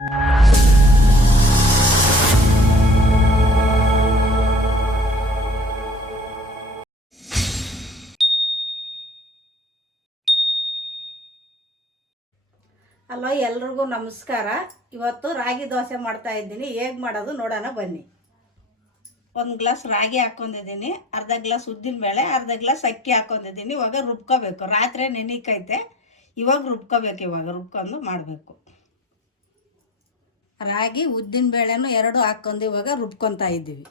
Hello ಎಲ್ರಿಗೂ ನಮಸ್ಕಾರ. ಇವತ್ತು ರಾಗಿ ದೋಸೆ ಮಾಡ್ತಾ ಇದ್ದೀನಿ. ಹೇಗೆ ಮಾಡೋದು ನೋಡೋಣ ಬನ್ನಿ. ಒಂದು ಗ್ಲಾಸ್ ರಾಗಿ ಹಾಕ್ಕೊಂಡಿದ್ದೀನಿ ಅರ್ಧ ಗ್ಲಾಸ್ ಉದ್ದಿನ ಬೇಳೆ, ಅರ್ಧ ಗ್ಲಾಸ್ ಅಕ್ಕಿ ಹಾಕೊಂಡಿದ್ದೀನಿ. ಇವಾಗ ರುಬ್ಕೋಬೇಕು. ರಾತ್ರಿ ನೆನಿಕೈತೆ. ಇವಾಗ ರುಬ್ಕೋಬೇಕು, ಇವಾಗ ರುಬ್ಕೊಂಡು ಮಾಡಬೇಕು. ರಾಗಿ, ಉದ್ದಿನ ಬೇಳೆನೂ ಎರಡು ಹಾಕ್ಕೊಂಡು ಇವಾಗ ರುಬ್ಕೊತಾ ಇದ್ದೀವಿ.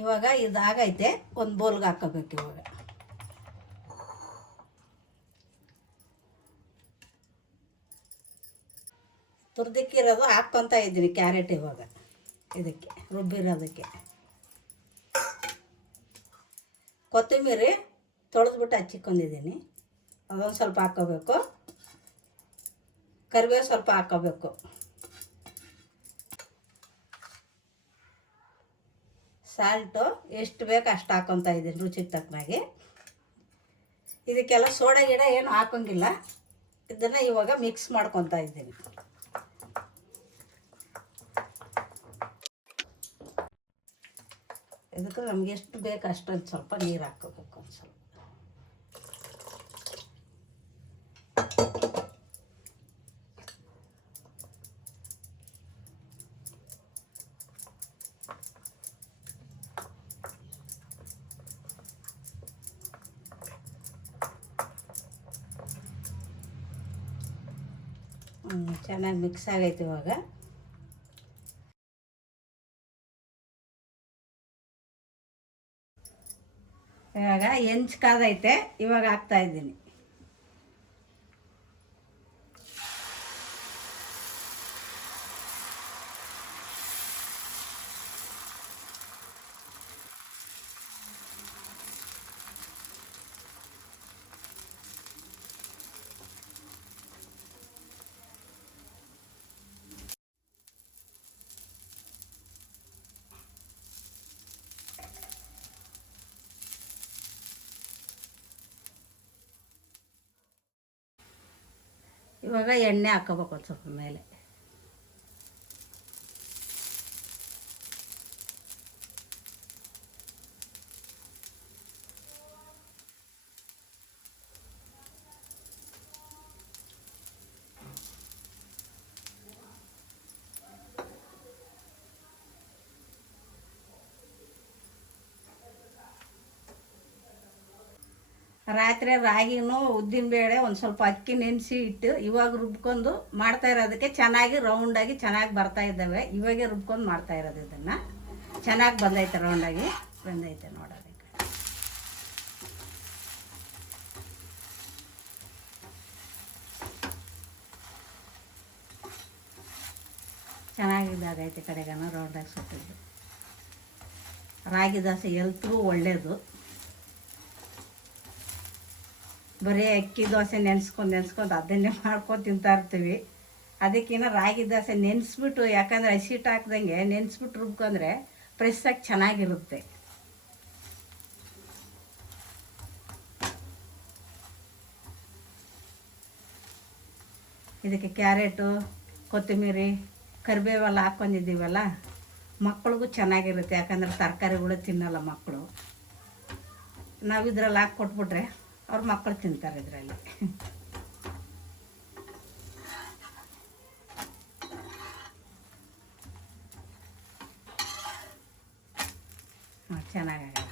ಇವಾಗ ಇದಾಗೈತೆ, ಒಂದು ಬೋಲ್ಗೆ ಹಾಕೋಬೇಕು ಇವಾಗ. ತುರ್ದಿಕ್ಕಿರೋದು ಹಾಕ್ಕೊತಾ ಇದ್ದೀನಿ ಕ್ಯಾರೆಟ್ ಇವಾಗ, ಇದಕ್ಕೆ, ರುಬ್ಬಿರೋದಕ್ಕೆ. ಕೊತ್ತಂಬರಿ ತೊಳೆದ್ಬಿಟ್ಟು ಹಚ್ಚಿಕೊಂಡಿದ್ದೀನಿ. ಅದೊಂದು ಸ್ವಲ್ಪ ಹಾಕ್ಕೋಬೇಕು ಕರಿಬೇವು ಸ್ವಲ್ಪ ಹಾಕ್ಕೋಬೇಕು ಸಾಲ್ಟು ಎಷ್ಟು ಬೇಕು ಅಷ್ಟು ಹಾಕ್ಕೊತಾ ಇದ್ದೀನಿ ರುಚಿಗೆ ತಕ್ಕನಾಗಿ ಇದಕ್ಕೆಲ್ಲ ಸೋಡಾ ಗಿಡ ಏನು ಹಾಕೋಂಗಿಲ್ಲ. ಇದನ್ನು ಇವಾಗ ಮಿಕ್ಸ್ ಮಾಡ್ಕೊತಾ ಇದ್ದೀನಿ ಇದಕ್ಕೆ ನಮ್ಗೆ ಎಷ್ಟು ಬೇಕು ಅಷ್ಟೊಂದು ಸ್ವಲ್ಪ ನೀರು ಹಾಕ್ಕೋಬೇಕು ಒಂದು ಸ್ವಲ್ಪ. ಚೆನ್ನಾಗಿ ಮಿಕ್ಸ್ ಆಗೈತೆ ಇವಾಗ. ಇವಾಗ ಹೆಂಚ್ ಕಾದೈತೆ ಇವಾಗ ಹಾಕ್ತಾ ಇವಾಗ ಎಣ್ಣೆ ಹಾಕೋಬೇಕು ಒಂದು ಸ್ವಲ್ಪ ಮೇಲೆ. ರಾತ್ರಿ ರಾಗಿನೂ ಉದ್ದಿನ ಬೇಳೆ ಒಂದು ಸ್ವಲ್ಪ ಅಕ್ಕಿ ನೆನೆಸಿ ಇಟ್ಟು ಇವಾಗ ರುಬ್ಕೊಂಡು ಮಾಡ್ತಾ ಇರೋದಕ್ಕೆ ಚೆನ್ನಾಗಿ ರೌಂಡಾಗಿ ಚೆನ್ನಾಗಿ ಬರ್ತಾ ಇದ್ದಾವೆ. ಇವಾಗೆ ರುಬ್ಕೊಂಡು ಮಾಡ್ತಾ ಇರೋದು ಇದನ್ನು. ಚೆನ್ನಾಗಿ ಬಂದೈತೆ ರೌಂಡಾಗಿ ಬಂದೈತೆ ನೋಡೋದಕ್ಕೆ ಚೆನ್ನಾಗಿದ್ದಾಗೈತೆ ಕಡೆಗನ ರೌಂಡಾಗಿ ಸುಟ್ಟಿದ್ದು ರಾಗಿ ದೋಸೆ ಎಲ್ತ್ಗೂ ಒಳ್ಳೆಯದು ಬರೀ ಅಕ್ಕಿ ದೋಸೆ ನೆನೆಸ್ಕೊಂಡು ನೆನೆಸ್ಕೊಂಡು ಅದನ್ನೇ ಮಾಡ್ಕೊಂಡು ತಿಂತಾ ಇರ್ತೀವಿ. ಅದಕ್ಕಿನ್ನ ರಾಗಿ ದೋಸೆ ನೆನೆಸ್ಬಿಟ್ಟು, ಯಾಕಂದರೆ ಹಸಿಟ್ಟು ಹಾಕ್ದಂಗೆ ನೆನೆಸ್ಬಿಟ್ಟು ರುಬ್ಕೊಂಡ್ರೆ ಫ್ರೆಶ್ಶಾಗಿ ಚೆನ್ನಾಗಿರುತ್ತೆ. ಇದಕ್ಕೆ ಕ್ಯಾರೆಟು, ಕೊತ್ತಂಬರಿ ಕರಿಬೇವೆಲ್ಲ ಹಾಕ್ಕೊಂಡಿದ್ದೀವಲ್ಲ ಮಕ್ಕಳಿಗೂ ಚೆನ್ನಾಗಿರುತ್ತೆ. ಯಾಕಂದ್ರೆ ತರಕಾರಿಗಳು ತಿನ್ನಲ್ಲ ಮಕ್ಕಳು ನಾವು ಇದ್ರಲ್ಲಿ ಹಾಕಿ ಕೊಟ್ಬಿಟ್ರೆ ಅವ್ರ ಮಕ್ಕಳು ತಿಂತಾರೆ ಇದರಲ್ಲಿ. ಹಾಂ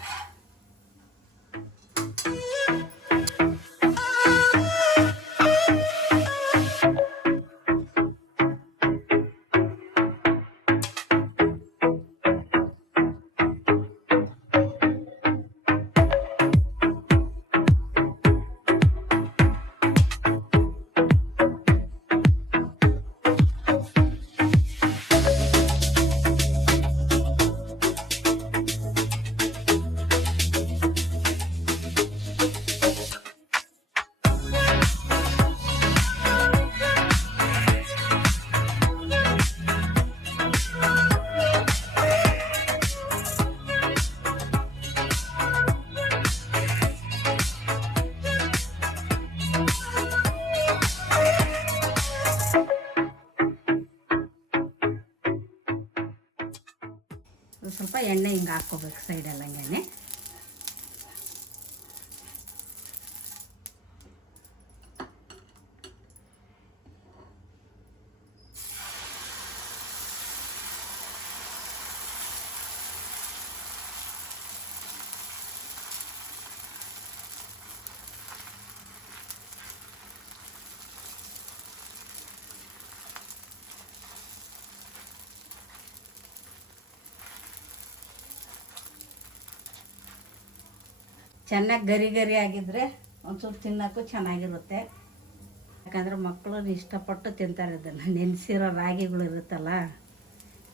ಹಾಕ್ಕೋಬೇಕು ಸೈಡಲ್ಲಿ ಹಂಗೆ ಚೆನ್ನಾಗಿ ಗರಿ ಗರಿ ಆಗಿದ್ರೆ ಒಂಚೂರು ತಿನ್ನೋಕ್ಕೂ ಚೆನ್ನಾಗಿರುತ್ತೆ. ಯಾಕಂದ್ರೆ ಮಕ್ಕಳು ಇಷ್ಟಪಟ್ಟು ತಿಂತಾರೆ ಅದನ್ನು ನೆನೆಸಿರೋ ರಾಗಿಗಳು ಇರುತ್ತಲ್ಲ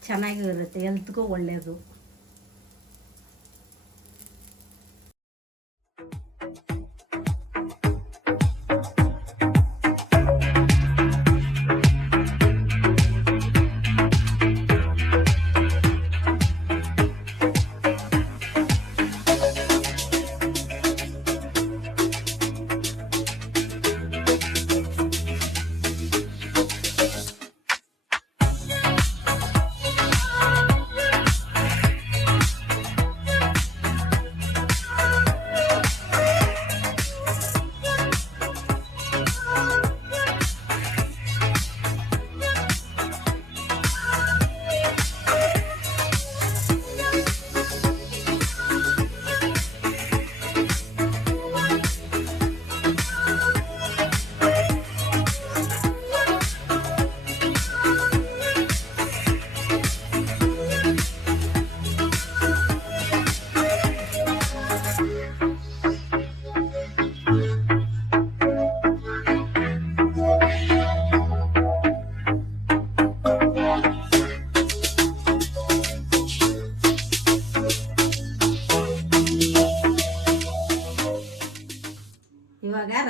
ಚೆನ್ನಾಗಿರುತ್ತೆ ಹೆಲ್ತ್ಗೂ ಒಳ್ಳೆಯದು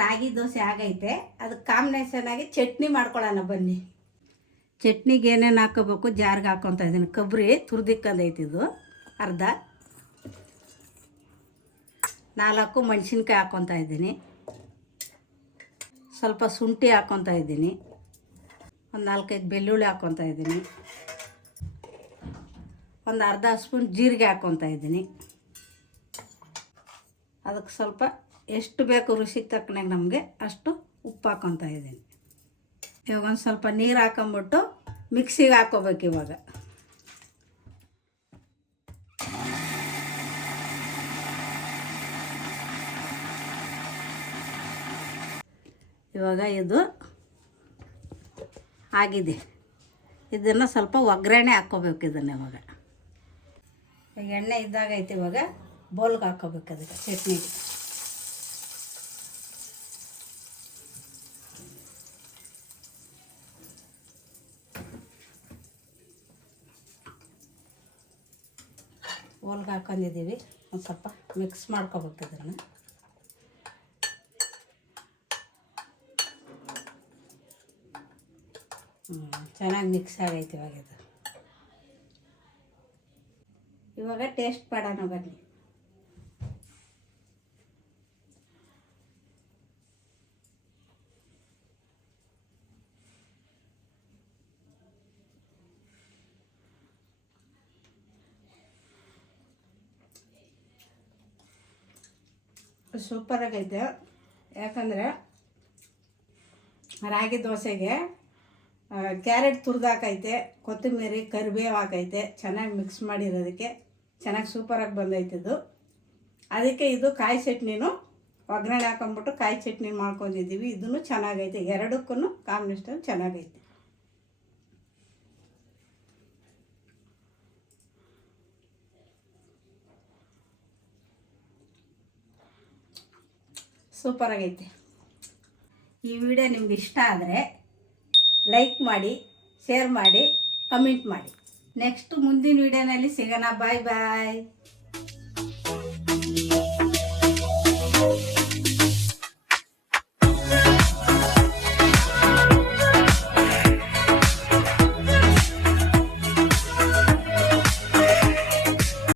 ರಾಗಿ ದೋಸೆ ಆಗೈತೆ. ಅದು ಕಾಂಬಿನೇಷನ್ ಆಗಿ ಚಟ್ನಿ ಮಾಡ್ಕೊಳ್ಳೋಣ ಬನ್ನಿ. ಚಟ್ನಿಗೆ ಏನೇನು ಹಾಕೋಬೇಕು ಜಾರ್ಗೆ ಹಾಕೊತ ಇದ್ದೀನಿ. ಕೊಬ್ಬರಿ ತುರ್ದಿಕ್ಕಂದೈತಿ ಇದು. ಅರ್ಧ. ನಾಲ್ಕು ಮೆಣಸಿನ್ಕಾಯಿ ಹಾಕೊತ ಇದ್ದೀನಿ. ಸ್ವಲ್ಪ ಶುಂಠಿ ಹಾಕೊತ ಇದ್ದೀನಿ. ಒಂದು ನಾಲ್ಕೈದು ಬೆಳ್ಳುಳ್ಳಿ ಹಾಕೊತ ಇದ್ದೀನಿ. ಒಂದು ಅರ್ಧ ಸ್ಪೂನ್ ಜೀರಿಗೆ ಹಾಕೊತ ಇದ್ದೀನಿ. ಅದಕ್ಕೆ ಸ್ವಲ್ಪ ಎಷ್ಟು ಬೇಕು ರುಚಿಗೆ ತಕ್ಕನಾಗ ನಮಗೆ ಅಷ್ಟು ಉಪ್ಪು ಹಾಕೊತಾ ಇದ್ದೀನಿ. ಇವಾಗ ಒಂದು ಸ್ವಲ್ಪ ನೀರು ಹಾಕೊಂಬಿಟ್ಟು ಮಿಕ್ಸಿಗೆ ಹಾಕೋಬೇಕು ಇವಾಗ. ಇವಾಗ ಇದು ಆಗಿದೆ. ಇದನ್ನು ಸ್ವಲ್ಪ ಒಗ್ಗರಣೆ ಹಾಕ್ಕೋಬೇಕು ಇದನ್ನು ಇವಾಗ. ಈಗ ಎಣ್ಣೆ ಇದ್ದಾಗೈತೆ ಇವಾಗ ಬೋಲ್ಗೆ ಹಾಕ್ಕೋಬೇಕು ಅದಕ್ಕೆ ಚಟ್ನಿಗೆ. ಹೋಲ್ಗೆ ಹಾಕೊಂಡಿದ್ದೀವಿ. ಒಂದು ಸ್ವಲ್ಪ ಮಿಕ್ಸ್ ಮಾಡ್ಕೋಬೇಕು ಇದನ್ನು. ಚೆನ್ನಾಗಿ ಮಿಕ್ಸ್ ಆಗೈತೆ ಇವಾಗ ಇದು. ಇವಾಗ ಟೇಸ್ಟ್ ಮಾಡೋಣ ಬನ್ನಿ. ಸೂಪರಾಗೈತೆ ಯಾಕಂದರೆ ರಾಗಿ ದೋಸೆಗೆ ಕ್ಯಾರೆಟ್ ತುರ್ದಾಕೈತೆ ಕೊತ್ತಂಬರಿ, ಕರಿಬೇವು ಹಾಕೈತೆ, ಚೆನ್ನಾಗಿ ಮಿಕ್ಸ್ ಮಾಡಿರೋದಕ್ಕೆ, ಚೆನ್ನಾಗಿ ಸೂಪರಾಗಿ ಬಂದೈತೆ ಇದು. ಅದಕ್ಕೆ ಇದು ಕಾಯಿ ಚಟ್ನಿನೂ ಒಗ್ಗರಣೆ ಹಾಕೊಂಬಿಟ್ಟು ಕಾಯಿ ಚಟ್ನಿ ಮಾಡ್ಕೊಂಡಿದ್ದೀವಿ. ಇದನ್ನು ಚೆನ್ನಾಗೈತೆ. ಎರಡಕ್ಕೂ ಕಾಂಬಿನೇಷನ್ ಚೆನ್ನಾಗೈತೆ. ಸೂಪರಾಗೈತೆ ಈ ವಿಡಿಯೋ ನಿಮ್ಗೆ ಇಷ್ಟ ಆದರೆ ಲೈಕ್ ಮಾಡಿ ಶೇರ್ ಮಾಡಿ ಕಮೆಂಟ್ ಮಾಡಿ. ನೆಕ್ಸ್ಟ್ ಮುಂದಿನ ವಿಡಿಯೋನಲ್ಲಿ ಸಿಗೋಣ. ಬಾಯ್ ಬಾಯ್